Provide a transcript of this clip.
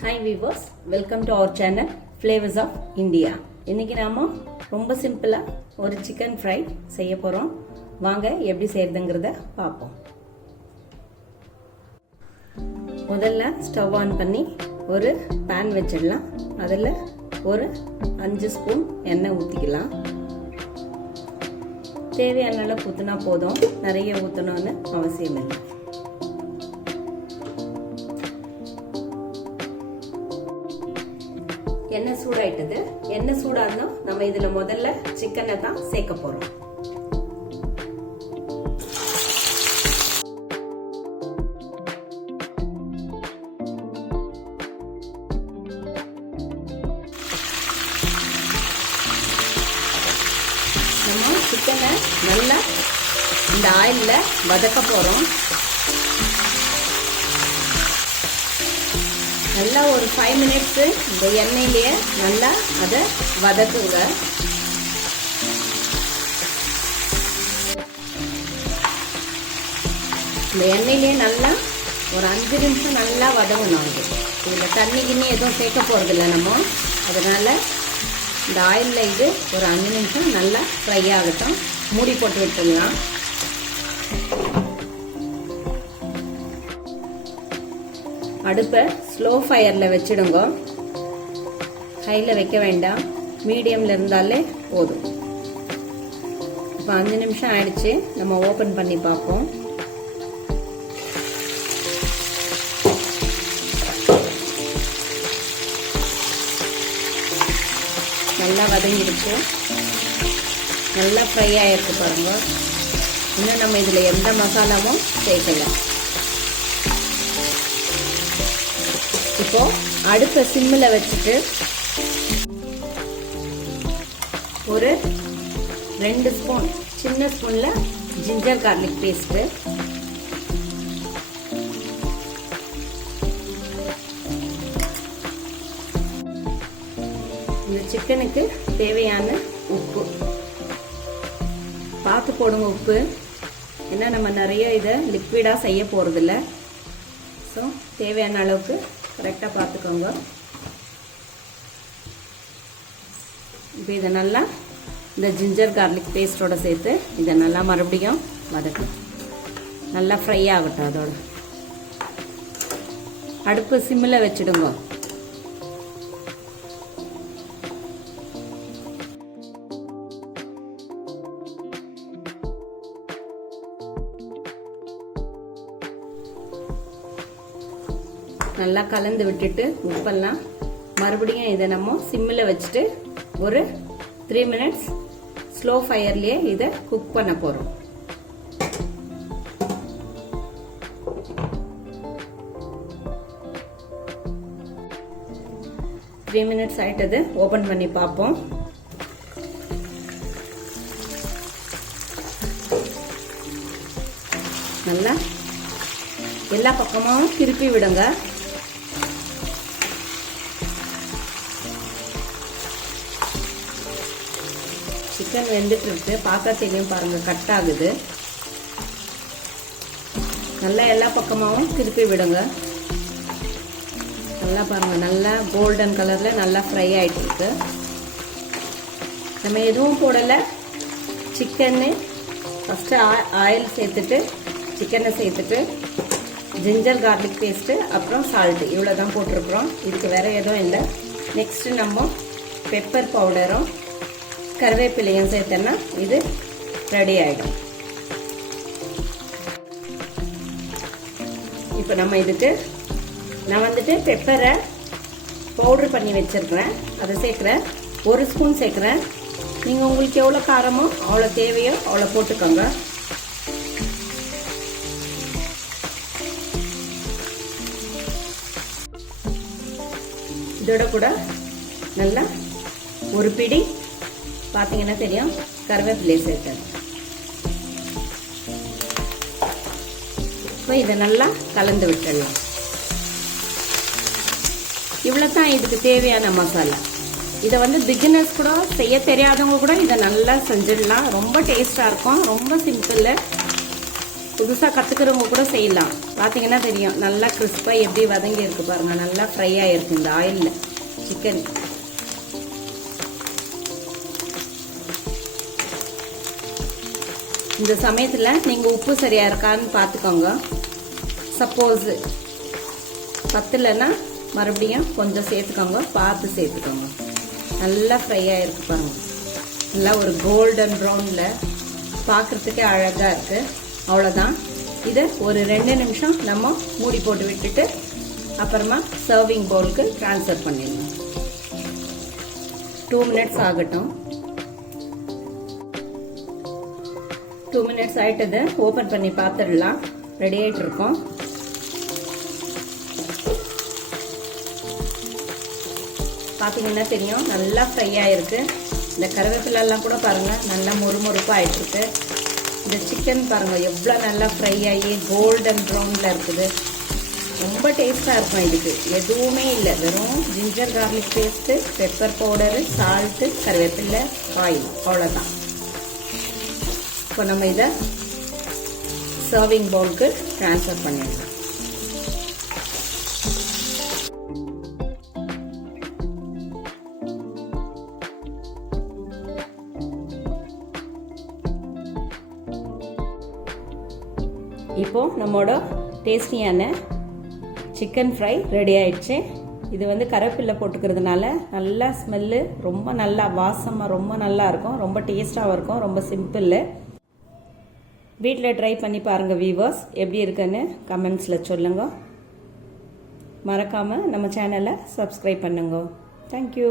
Hi viewers welcome to our channel flavours of India இன்னைக்கு நாம ரொம்ப சிம்பிளாக ஒரு சிக்கன் ஃப்ரை செய்ய போகிறோம் வாங்க எப்படி செய்யறதுங்கிறத பார்ப்போம். முதல்ல ஸ்டவ் ஆன் பண்ணி ஒரு பேன் வச்சிடலாம். அதில் ஒரு அஞ்சு ஸ்பூன் எண்ணெய் ஊற்றிக்கலாம் தேவையான அளவு ஊற்றினா போதும். நிறைய ஊற்றணும்னு அவசியம் இல்லை. சூடாயிட்டது. எண்ணெய் சூடானதும் நம்ம இதுல முதல்ல சிக்கனை தான் சேர்க்க போறோம். நம்ம சிக்கனை நல்லா இந்த ஆயில்ல வதக்க போறோம். நல்லா ஒரு ஃபைவ் மினிட்ஸு இந்த எண்ணெயிலேயே நல்லா அதை வதக்குங்க. இந்த எண்ணெயிலேயே நல்லா ஒரு அஞ்சு நிமிஷம் நல்லா வதங்கணும் அது. இதில் தண்ணி கிண்ணி எதுவும் சேர்க்க போகிறதில்ல நம்ம. அதனால் இந்த ஆயிலில் இது ஒரு அஞ்சு நிமிஷம் நல்லா ஃப்ரை ஆகட்டும். மூடி போட்டு விட்டுடலாம். அடுப்பை ஸ்லோ ஃபயரில் வச்சிடுங்க. ஹையில் வைக்க வேண்டாம். மீடியமில் இருந்தாலே போதும். இப்போ அஞ்சு நிமிஷம் ஆயிடுச்சு. நம்ம ஓப்பன் பண்ணி பார்ப்போம். நல்லா வதங்கிடுச்சு. நல்லா ஃப்ரை ஆகிருக்கு பாருங்க. இன்னும் நம்ம இதில் எந்த மசாலாவும் சேர்க்கலை. இப்போ அடுப்பை சிம்மில் வச்சுட்டு ஒரு ரெண்டு ஸ்பூன் சின்ன ஸ்பூனில் ஜிஞ்சர் கார்லிக் பேஸ்ட்டு இந்த சிக்கனுக்கு தேவையான உப்பு. பார்த்து போடுங்க உப்பு. ஏன்னா நம்ம நிறைய இதை லிக்விடாக செய்ய போகிறதில்ல ஸோ தேவையான அளவுக்கு கரெக்டாக பார்த்துக்கோங்க. இப்போ இதை நல்லா இந்த ஜிஞ்சர் கார்லிக் பேஸ்டோடு சேர்த்து இதை நல்லா மறுபடியும் வதக்கும் நல்லா ஃப்ரை ஆகட்டும் அதோட. அடுப்பு சிம்மில் வச்சுடுங்க. நல்லா கலந்து விட்டுட்டு உப்பெல்லாம் மறுபடியும் இதை நம்ம சிம்மில் வச்சுட்டு ஒரு த்ரீ மினிட்ஸ் ஸ்லோ ஃபயர்லேயே இதை குக் பண்ண போகிறோம் த்ரீ மினிட்ஸ் ஆகிட்டது ஓப்பன் பண்ணி பார்ப்போம். நல்லா எல்லா பக்கமும் திருப்பி விடுங்க. சிக்கன் வெந்துட்டு இருக்கு. பார்க்க தெரியும் பாருங்க கட் ஆகுது. நல்லா எல்லா பக்கமாகவும் திருப்பி விடுங்க. நல்லா பாருங்க நல்லா கோல்டன் கலர்ல நல்லா ஃப்ரை ஆயிட்டு இருக்கு. நம்ம எதுவும் போடலை. சிக்கன்னு ஃபஸ்ட்டு ஆயில் சேர்த்துட்டு சிக்கனை சேர்த்துட்டு ஜிஞ்சர் கார்லிக் பேஸ்ட்டு அப்புறம் சால்ட்டு இவ்வளோ தான் போட்டிருக்கிறோம். இதுக்கு வேறு எதுவும் இல்லை. நெக்ஸ்ட்டு நம்ம பெப்பர் பவுடரும் கருவேப்பிலையும் சேர்த்தோன்னா இது ரெடி ஆகிடும் இப்போ நம்ம இதுக்கு நான் வந்துட்டு பெப்பரை பவுட்ரு பண்ணி வச்சுருக்கிறேன். அதை சேர்க்குறேன். ஒரு ஸ்பூன் சேர்க்குறேன். நீங்கள் உங்களுக்கு எவ்வளோ காரமோ அவ்வளோ தேவையோ அவ்வளோ போட்டுக்கோங்க. இதோட கூட நல்லா ஒரு பிடி பார்த்தீங்கன்னா தெரியும். கருவேப்பிலை சேர்த்தேன் இப்போ இதை நல்லா கலந்து விட்டுடலாம். இவ்வளோ தான் இதுக்கு தேவையான மசாலா. இதை வந்து பிகினர்ஸ் கூட செய்ய தெரியாதவங்க கூட இதை நல்லா செஞ்சிடலாம். ரொம்ப டேஸ்டாக இருக்கும். ரொம்ப சிம்பிள் புதுசாக கற்றுக்கிறவங்க கூட செய்யலாம். பார்த்தீங்கன்னா தெரியும். நல்லா கிறிஸ்பாக எப்படி வதங்கி இருக்கு பாருங்கள் நல்லா ஃப்ரை ஆகிருக்கு இந்த ஆயிலில் சிக்கன் இந்த சமயத்தில் நீங்கள் உப்பு சரியாக இருக்கான்னு பார்த்துக்கோங்க சப்போஸ் பத்தலைன்னா மறுபடியும் கொஞ்சம் சேர்த்துக்கோங்க. பார்த்து சேர்த்துக்கோங்க. நல்லா ஃப்ரை ஆகிருக்கு பாருங்கள் நல்லா ஒரு கோல்டன் ப்ரௌனில் பார்க்குறதுக்கே அழகாக இருக்குது அவ்வளோதான் இதை ஒரு ரெண்டு நிமிஷம் நம்ம மூடி போட்டு விட்டுட்டு அப்புறமா சர்விங் பவுலுக்கு ட்ரான்ஸ்ஃபர் பண்ணிடணும். டூ மினிட்ஸ் ஆகட்டும். டூ மினிட்ஸ் ஆகிட்டது ஓப்பன் பண்ணி பார்த்துடலாம். ரெடி ஆகிட்டு இருக்கோம். பார்த்தீங்கன்னா தெரியும் நல்லா ஃப்ரை ஆகிருக்கு இந்த கருவேப்பிலெல்லாம் கூட பாருங்கள் நல்லா மொறுமொறுப்பாக ஆகிட்டுருக்கு இந்த சிக்கன் பாருங்கள் எவ்வளோ நல்லா ஃப்ரை ஆகி கோல்டன் ப்ரௌனில் இருக்குது. ரொம்ப டேஸ்ட்டாக இருக்கும் இதுக்கு. எதுவுமே இல்லை. வெறும் ginger garlic paste pepper powder salt கருவேப்பில்லை ஆயில் அவ்வளோதான் இப்போ நம்ம இதை சர்விங் பவுலுக்கு ட்ரான்ஸ்ஃபர் பண்ணிடலாம். இப்போ நம்மளோட டேஸ்டியான சிக்கன் ஃப்ரை ரெடி ஆயிடுச்சு. இது வந்து கருவேப்பில்லை போட்டுக்கிறதுனால நல்லா ஸ்மெல்லு ரொம்ப நல்லா வாசமாக ரொம்ப நல்லா இருக்கும். ரொம்ப டேஸ்ட்டாகவும் இருக்கும். ரொம்ப சிம்பிள் வீட்டில் ட்ரை பண்ணி பாருங்கள் வீவர்ஸ் எப்படி இருக்குன்னு கமெண்ட்ஸில் சொல்லுங்கள் மறக்காமல் நம்ம சேனலை சப்ஸ்கிரைப் பண்ணுங்க. தேங்க்யூ